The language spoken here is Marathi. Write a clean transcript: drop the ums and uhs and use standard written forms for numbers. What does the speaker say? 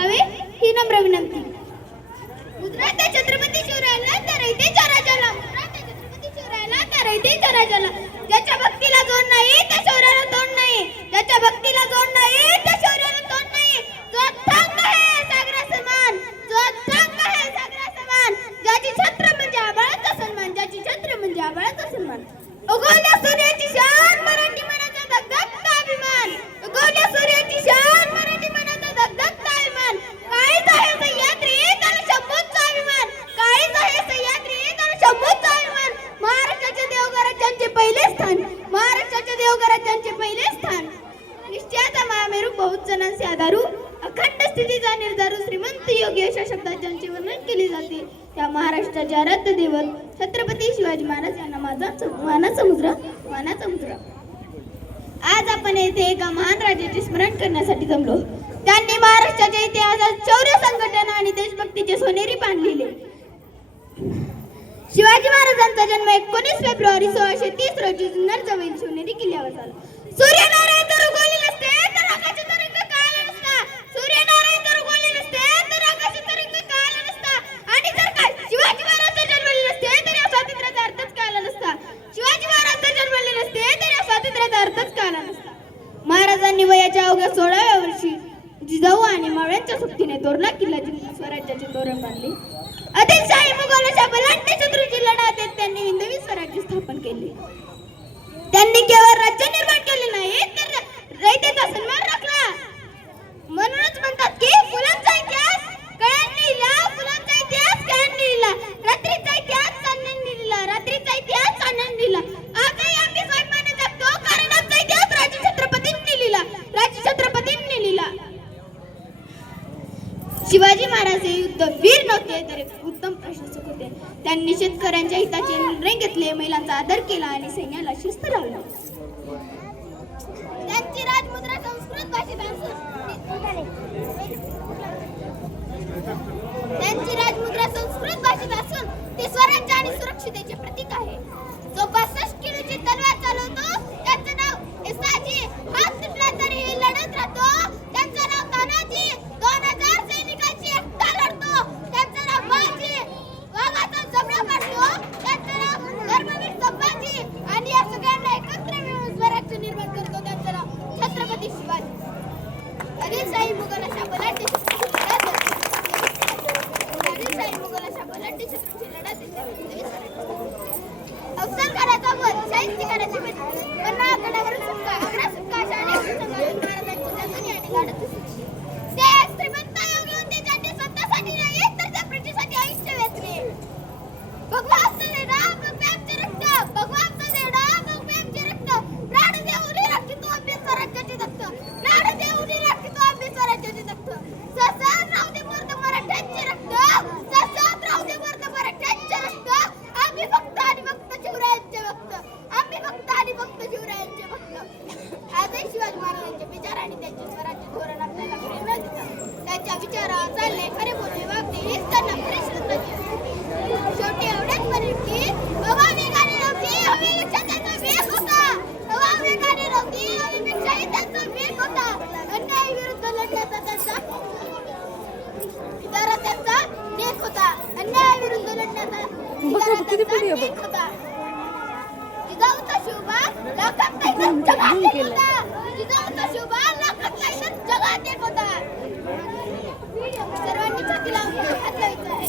बघावे ही नम्र विनंती. मुद्रा त्या छत्रपती शिवरायाला तर इथे राजाला, मुद्रा त्या छत्रपती शिवरायाला तर इथे राजाला. ज्याच्या भक्तीला जोड नाही त्या शौर्याला तोड नाही, ज्याच्या भक्तीला जोड नाही त्या शौर्याला तोड नाही. जो थंग आहे सागरा समान, जो थंग आहे सागरा समान, ज्याची छत्र म्हणजे आभाळाचा सन्मान, ज्याची छत्र म्हणजे आभाळाचा सन्मान. उगवल्या सूर्याची शान मराठी मनाचा धगधगता अभिमान, उगवल्या सूर्याची शान मराठी मनाचा धगधगता अभिमान. काळीज आहे सह्याद्री त्याला शंभूचा अभिमान, काळीज आहे सह्याद्री त्याला शंभूचा अभिमान. महाराष्ट्राच्या देवघराच्यांचे पहिले स्थान, महाराष्ट्राच्या देवघराच्यांचे पहिले स्थान. निश्चयाचा महामेरू बहुत जणांचे आधारू, अखंड स्थितीचा निर्धारू, श्रीमंत योगी अशा शब्दात ज्यांचे वर्णन केले जाते त्या महाराष्ट्राचे आराध्य दैवत छत्रपती शिवाजी महाराज यांना माझा मानाचा मुजरा. आज आपण येथे एका महान राजाचे स्मरण करण्यासाठी जमलो. त्यांनी महाराष्ट्राच्या इतिहासात शौर्य, संघटना आणि देशभक्तीचे सोनेरी पान लिहिले. शिवाजी महाराजांचा जन्म 19 फेब्रुवारी 1630 रोजी जुन्नर जवळील शिवनेरी किल्ल्यावर झाला. सूर्यनारायण जर उगवले नसते तर आकाशाचा तरंग कळाला नसता, सूर्यनारायण जर उगवले नसते तर आकाशाचा तरंग कळाला नसता. आणि जर काय शिवाजी महाराज जर जन्मले नसते तर या स्वातंत्र्याचा अर्थच कळाला नसता, शिवाजी महाराज जर जन्मले नसते तर या स्वातंत्र्याचा अर्थच कळाला नसता. महाराजांनी वयाच्या अवघ्या 16व्या वर्षी जिजाऊ आणि मावळ्यांच्या सोबतीने तोरणा किल्ला जिंकून स्वराज्याचे तोरण बांधले. आदिलशाही मुघलांच्या बलाढ्य शत्रूची लढा देत त्यांनी हिंदवी स्वराज्य स्थापन केले. त्यांनी केवळ राज्य निर्माण केले नाही तर रयतेचा सन्मान राखला. म्हणूनच म्हणतात की फुलांचा इतिहास कळ्यांनी लिहिला, फुलांचा इतिहास कळ्यांनी लिहिला, रात्रीचा इतिहास चांदण्यांनी लिहिला, रात्रीचा इतिहास चांदण्यांनी लिहिला. आजही आम्ही स्वाभिमानाने जगतो कारण आमचा इतिहास राजे छत्रपतींनी लिहिला, राजे छत्रपतींनी लिहिला. शिवाजी महाराज हे युद्धवीर नव्हते तर एक उत्तम प्रशासक होते. त्यांनी शेतकऱ्यांच्या हिताचे निर्णय घेतले, महिलांचा आदर केला आणि सैन्याला शिस्त लावली. त्यांची राजमुद्रा संस्कृत भाषेत असून ते स्वराज्य आणि सुरक्षितेचे प्रतीक आहे. जो 62 किलोची तलवार चालवतो त्याचं नाव इसाजी, हात तुटला तरी लढत राहतो त्याचं नाव तानाजी, 2000 सैनिकांची एकटा लढतो त्याचं नाव बाजी, वाघाचा जबडा काढतो त्याचं नाव धर्मवीर संभाजी आणि या सगळ्यांना एकत्र मिळून स्वराज्य निर्माण करतो त्याचं नाव छत्रपती शिवाजी. आदिलशाही मुघलांच्या बलाढ्य शत्रूची लढा देत अफजल खानाचा वध, शाहिस्ते खानाची बंदी, पन्हाळगडावरून सुटका, आग्रा सुटका अशा अनेक प्रसंगातून महाराजांची जगणी आणि लढत दिसली. ते श्रीमंत योगी होते ज्यांनी स्वतःसाठी नाही तर त्या प्रजेसाठी आयुष्य वेचले. भगवान देडा मग प्रेमचे रक्त, भगवान देडा मग प्रेमचे रक्त, प्राण देऊनी राखतो आम्ही स्वराज्याची तख्त, प्राण देऊनी राखतो आम्ही स्वराज्याची तख्त. ससात राहू दे मर्द मराठ्यांचे रक्त, ससात राहू दे मर्द मराठ्यांचे रक्त. आम्ही फक्त आणि फक्त शिवरायांचे भक्त, आम्ही फक्त आणि फक्त शिवरायांचे भक्त. आजही शिवाजी महाराजांचे विचार आणि त्यांचे स्वराज्य धोरण आपल्याला प्रेरणा देतात. त्यांच्या विचारावर चालले, खरे बोलणे, वागणे हेच त्यांना खरे श्रद्धांजली. शेवटी एवढेच म्हणेन की हवा वेगाने नव्हती, हवेपेक्षा त्यांचा वेग होता. हवा वेगाने नव्हती, हवेपेक्षाही त्यांचा वेग होता. अन्याय विरुद्ध लढण्याचा त्यांचा नेक होता, अन्याय विरुद्ध लढण्याचा नेक होता. जिजाऊचा शिवबा लाखात नाही जगात एक होता, जिजाऊचा शिवबा लाखात नाही जगात एक होता. सर्वांनी छाती लावून हात लावायचा आहे.